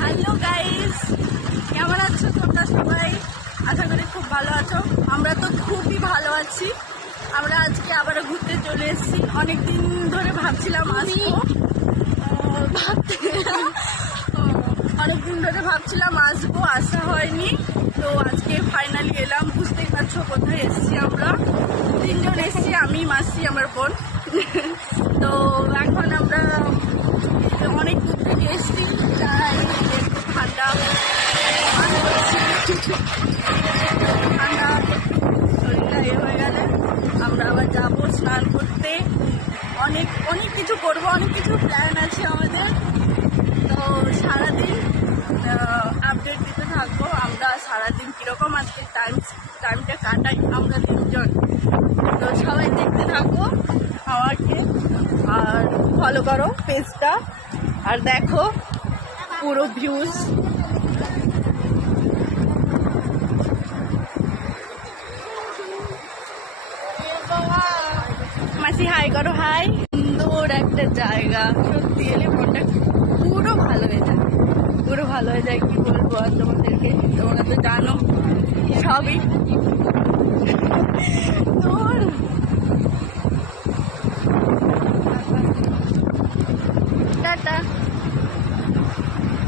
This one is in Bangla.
হ্যালো গাইস, কেমন আছো তোমরা সবাই? আশা করি খুব ভালো আছো। আমরা তো খুবই ভালো আছি। আমরা আজকে আবারও ঘুরতে চলে এসেছি। অনেকদিন ধরে ভাবছিলাম আসবো, অনেকদিন ধরে ভাবছিলাম আসবো, আসা হয়নি। তো আজকে ফাইনালি এলাম। বুঝতেই পারছো কোথায় এসেছি আমরা। 3 জন এসেছি, আমি, মাসি, আমার বোন। তো এখন আমরা অনেক দূর থেকে এসেছি, চাই একটু ঠান্ডা ঠান্ডা শরীরটা হয়ে গেলে আমরা আবার যাবো স্নান করতে। অনেক অনেক কিছু করবো, অনেক কিছু প্ল্যান আছে আমাদের। তো সারাদিন আপডেট দিতে থাকবো আমরা, সারাদিন কীরকম আজকে টাইমটা কাটাই আমরা 3 জন। তো সবাই দেখতে থাকো আমাকে, আর ফলো করো পেজটা, আর দেখো পুরো ভিউজ। মাসি হাই করো, হাই। সুন্দর একটা জায়গা, সত্যি এলে মনটা পুরো ভালো হয়ে যায়, পুরো ভালো হয়ে যায়। কি বলবো আর তোমাদেরকে, তোমরা তো জানো সবই। তো